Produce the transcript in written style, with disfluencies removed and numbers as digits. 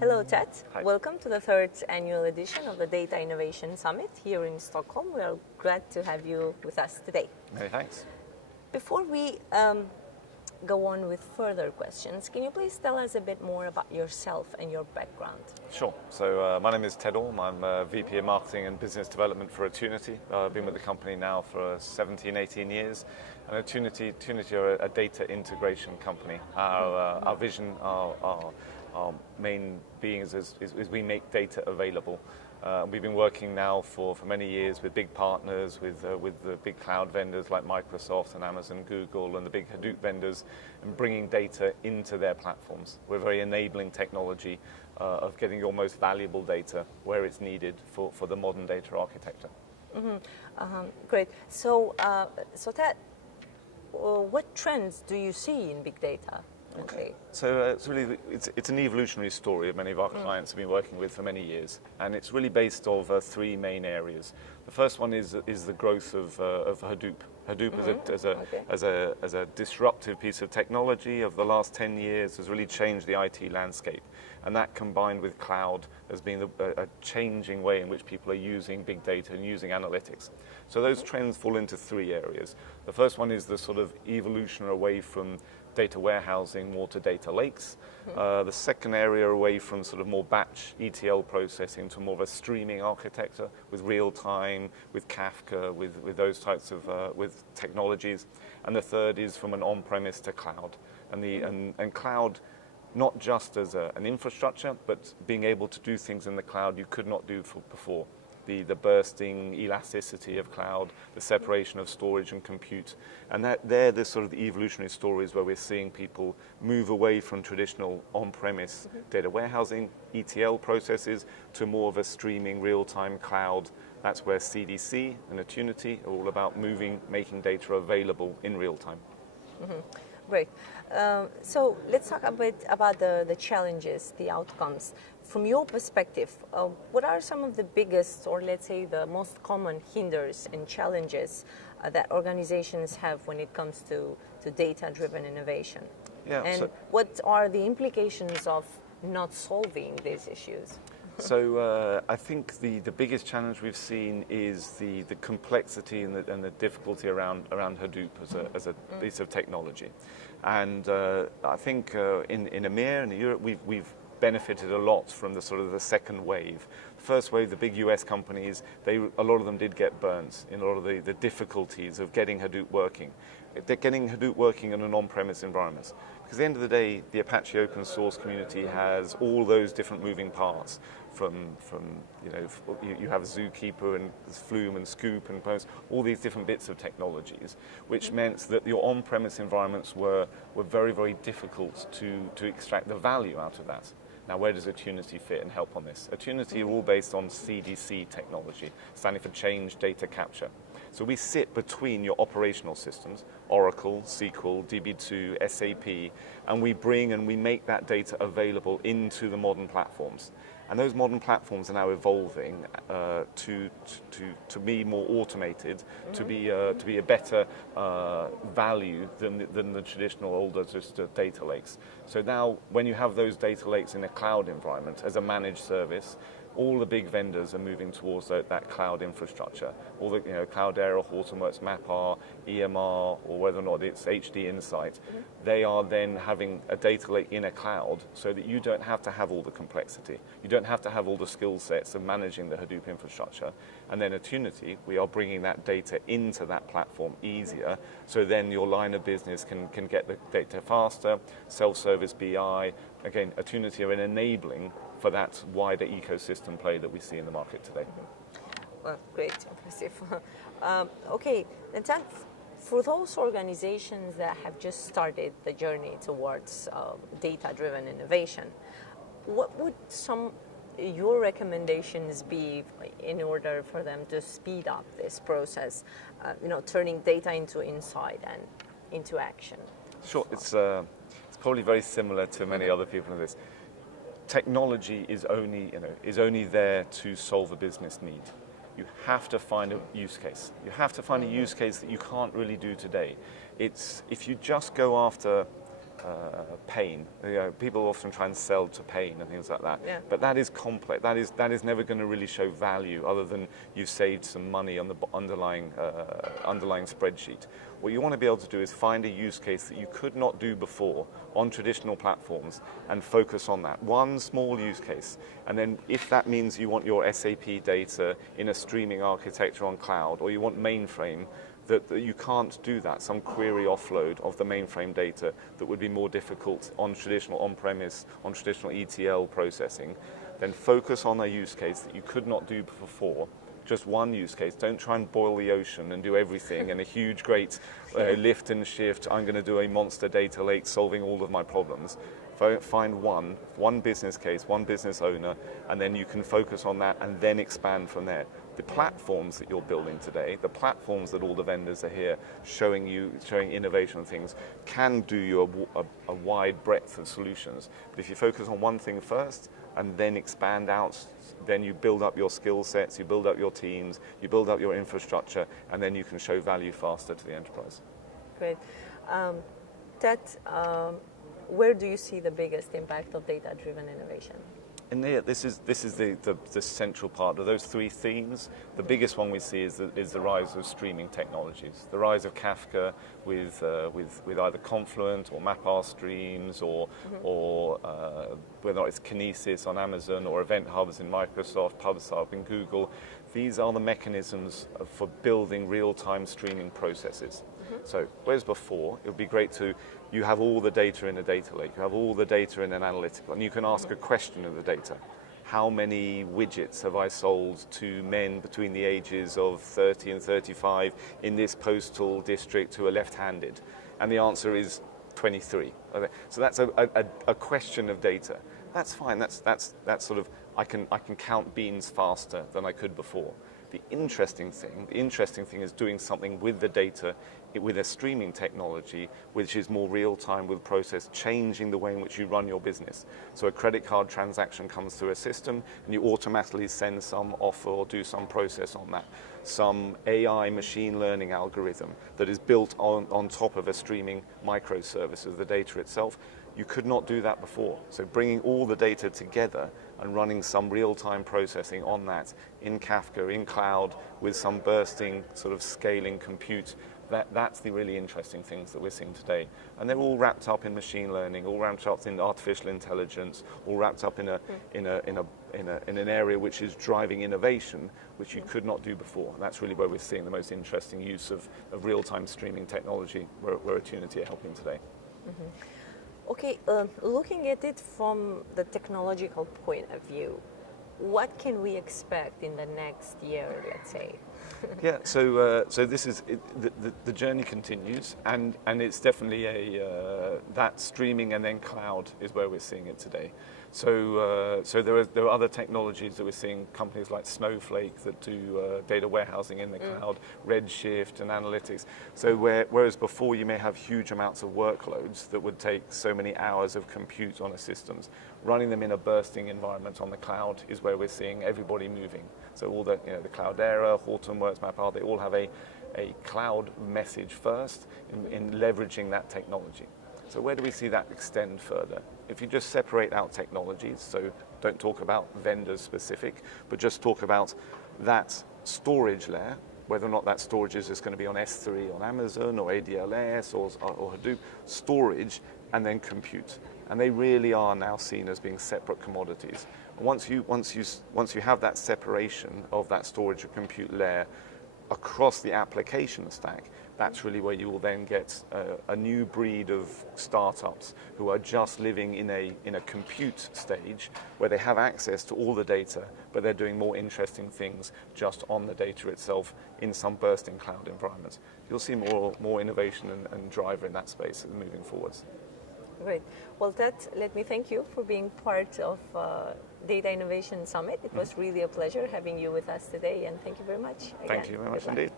Hello, Ted. Hi. Welcome to the third annual edition of the Data Innovation Summit here in Stockholm. We are glad to have you with us today. Many thanks. Before we go on with further questions, can you please tell us a bit more about yourself and your background? Sure. So my name is Ted Orme. I'm VP of Marketing and Business Development for Attunity. I've been with the company now for 17, 18 years. And Attunity are a data integration company. Our vision, our main being is we make data available. We've been working now for many years with big partners, with the big cloud vendors like Microsoft and Amazon, Google, and the big Hadoop vendors, and bringing data into their platforms. We're very enabling technology of getting your most valuable data where it's needed for the modern data architecture. Great. So Ted, what trends do you see in big data? Okay. So it's an evolutionary story many of our clients have been working with for many years, and it's really based on three main areas. The first one is the growth of Hadoop. Hadoop as a disruptive piece of technology of the last 10 years has really changed the IT landscape, and that combined with cloud has been a changing way in which people are using big data and using analytics. So those trends fall into three areas. The first one is the sort of evolution away from data warehousing more to data lakes. The second area away from sort of more batch ETL processing to more of a streaming architecture with real time, with Kafka, with those types of with technologies. And the third is from an on-premise to cloud. And cloud, not just as an infrastructure, but being able to do things in the cloud you could not do before. The bursting elasticity of cloud, the separation of storage and compute. And they're the sort of the evolutionary stories where we're seeing people move away from traditional on-premise data warehousing, ETL processes, to more of a streaming real-time cloud. That's where CDC and Attunity are all about making data available in real time. Great. So let's talk a bit about the challenges, the outcomes. From your perspective, what are some of the biggest, or let's say the most common hinders and challenges that organizations have when it comes to data-driven innovation? Yeah, and what are the implications of not solving these issues? So I think the biggest challenge we've seen is the complexity and the difficulty around Hadoop as a piece of technology. And I think in EMEA and Europe we've benefited a lot from the sort of the second wave. The first wave, the big US companies, a lot of them did get burnt in a lot of the difficulties of getting Hadoop working. They're getting Hadoop working in an on-premise environment. Because at the end of the day, the Apache open source community has all those different moving parts. From you have Zookeeper and Flume and Scoop and Post, all these different bits of technologies, which meant that your on-premise environments were very, very difficult to extract the value out of that. Now, where does Attunity fit and help on this? Attunity are all based on CDC technology, standing for Change Data Capture. So we sit between your operational systems, Oracle, SQL, DB2, SAP, and we make that data available into the modern platforms. And those modern platforms are now evolving to be more automated, to be a better value than the traditional older just data lakes. So now, when you have those data lakes in a cloud environment as a managed service, all the big vendors are moving towards that cloud infrastructure. All the Cloudera, Hortonworks, MapR, EMR, or whether or not it's HD Insight, they are then having a data lake in a cloud so that you don't have to have all the complexity. You don't have to have all the skill sets of managing the Hadoop infrastructure. And then Attunity, we are bringing that data into that platform easier, so then your line of business can get the data faster, self-service BI. Again, Attunity are enabling for that wider ecosystem play that we see in the market today. Well, great, impressive. Okay, and then for those organizations that have just started the journey towards data-driven innovation, what would your recommendations be in order for them to speed up this process, turning data into insight and into action? Sure, it's probably very similar to many other people in this. Technology is only there to solve a business need. You have to find a use case. You have to find a use case that you can't really do today. If you just go after pain. People often try and sell to pain and things like that. Yeah. But that is complex. That is never going to really show value, other than you've saved some money on the underlying spreadsheet. What you want to be able to do is find a use case that you could not do before on traditional platforms and focus on that. One small use case. And then if that means you want your SAP data in a streaming architecture on cloud, or you want mainframe, that you can't do that, some query offload of the mainframe data that would be more difficult on traditional on-premise, on traditional ETL processing, then focus on a use case that you could not do before. Just one use case. Don't try and boil the ocean and do everything in a huge, great lift and shift. I'm going to do a monster data lake solving all of my problems. Find one business case, one business owner, and then you can focus on that and then expand from there. The platforms that you're building today, the platforms that all the vendors are here showing innovation and things, can do you a wide breadth of solutions. But if you focus on one thing first and then expand out, then you build up your skill sets, you build up your teams, you build up your infrastructure, and then you can show value faster to the enterprise. Great. Ted, where do you see the biggest impact of data-driven innovation? And this is the central part of those three themes. The biggest one we see is the rise of streaming technologies, the rise of Kafka with either Confluent or MapR streams, or whether it's Kinesis on Amazon or Event Hubs in Microsoft, PubSub in Google. These are the mechanisms for building real-time streaming processes. So whereas before, it would be great you have all the data in a data lake, you have all the data in an analytical, and you can ask a question of the data. How many widgets have I sold to men between the ages of 30 and 35 in this postal district who are left-handed? And the answer is 23. Okay. So that's a question of data. That's fine. That's sort of, I can count beans faster than I could before. The interesting thing is doing something with the data, with a streaming technology, which is more real-time with process, changing the way in which you run your business. So a credit card transaction comes through a system, and you automatically send some offer or do some process on that. Some AI machine learning algorithm that is built on top of a streaming microservice of the data itself. You could not do that before. So bringing all the data together and running some real-time processing on that in Kafka, in cloud, with some bursting sort of scaling compute, that's the really interesting things that we're seeing today. And they're all wrapped up in machine learning, all wrapped up in artificial intelligence, all wrapped up in an area which is driving innovation, which you could not do before. And that's really where we're seeing the most interesting use of real-time streaming technology, where Attunity are helping today. Mm-hmm. Okay, looking at it from the technological point of view, what can we expect in the next year, let's say? Yeah, so this is the journey continues, and it's definitely that streaming and then cloud is where we're seeing it today. So there are other technologies that we're seeing, companies like Snowflake that do data warehousing in the cloud, Redshift and analytics. So whereas before you may have huge amounts of workloads that would take so many hours of compute on a systems, running them in a bursting environment on the cloud is where we're seeing everybody moving. So all the Cloudera, Hortonworks, MapR, they all have a cloud message first in leveraging that technology. So where do we see that extend further? If you just separate out technologies, so don't talk about vendors specific, but just talk about that storage layer, whether or not that storage is just going to be on S3 on Amazon or ADLS or Hadoop, storage and then compute. And they really are now seen as being separate commodities. Once you have that separation of that storage and compute layer across the application stack, that's really where you will then get a new breed of startups who are just living in a compute stage where they have access to all the data, but they're doing more interesting things just on the data itself in some bursting cloud environments. You'll see more innovation and driver in that space moving forwards. Great. Well, Ted, let me thank you for being part of Data Innovation Summit. It was really a pleasure having you with us today, and thank you very much. Thank you very much indeed.